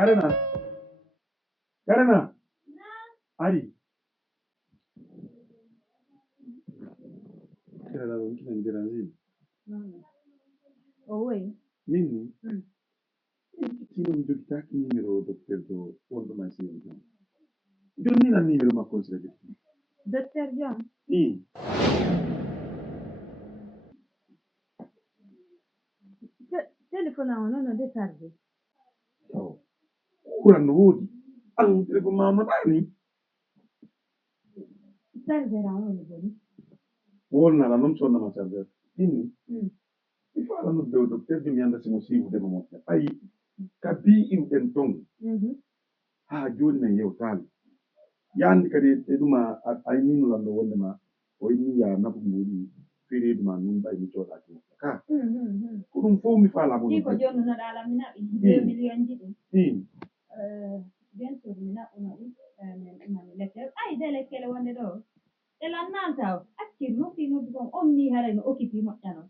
Karena, Karena, Ari. Kira la won kina ngira nzini. Oi. Mimi. Kino mjo kitaki numero docteur do wonto ma si wonto. Jonni na numero ma consider. Dr. John. Telefono non ho detardi. Oh. Kuran wodi. An telefono ma ma dani. Serverà uno buoni. Wonna la non sonna ma server. Il faut la no do docteur bi mi anda simo si wude mo. Ay kabi im den tong. Ha joni na yew tal. Yandi kadi eduma ay ninu la no wonde ma o ni ya na bu ngudi period ma num bay mi joda ki ka ko dum fo mi fala mo Dico giorno na dala mina 2 milioni di bien sûr mina una ma letter ay dele kele wonde do e la nanta akki rufi no dum onni hare no okipi mo yano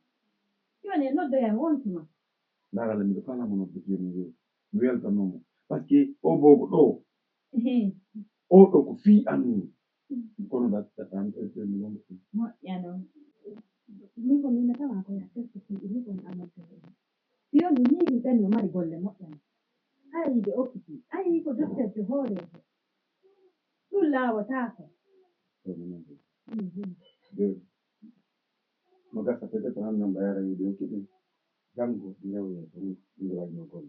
yone no do ya wontuma dara la mi do fala mo no do mi welta no parce que o bogo do o do ko fi annu kono da tan e mi non mo yano mi ko mi na tawa ko ya testo ki mi ko amante io non mi tenno mari golle mo yano ai de okipi ai ko dotte to hore sulla wataako magasa peut-être han nan bayara yi do kidi jango lewe to ni wa no ko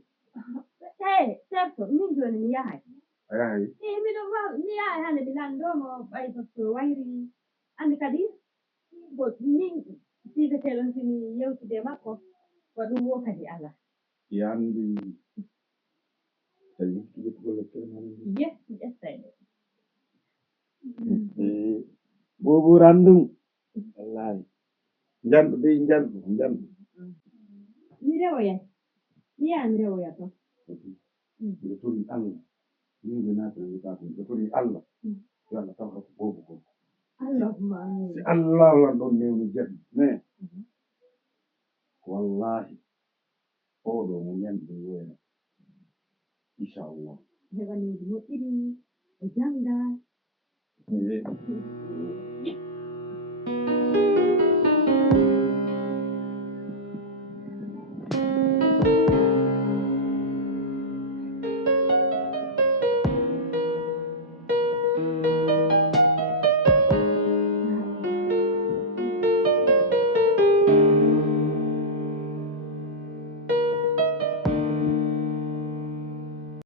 certo min joni mi yahay ay miɗo mi yahay hande mi nandomo ɓay par ce que wayri andi kadi ko min sideteɗon simi yewtude makko ko ɗum wo kadi ala yandi tawi kidi ko le kenan yes ƴettayde bobo randum wallahi janɗo de janɗo mi rewoyay mi yaha mi rewoya ton ɓe tori allah min ɓe naata wiyata ko ɓe tori allah yo allah tawata ko bobo ko allahumma amin si allah lan ɗon newno jaɓi mais wallahi oɗo mo ñande woyna inchallah heɓaneji moƴƴiri o jangga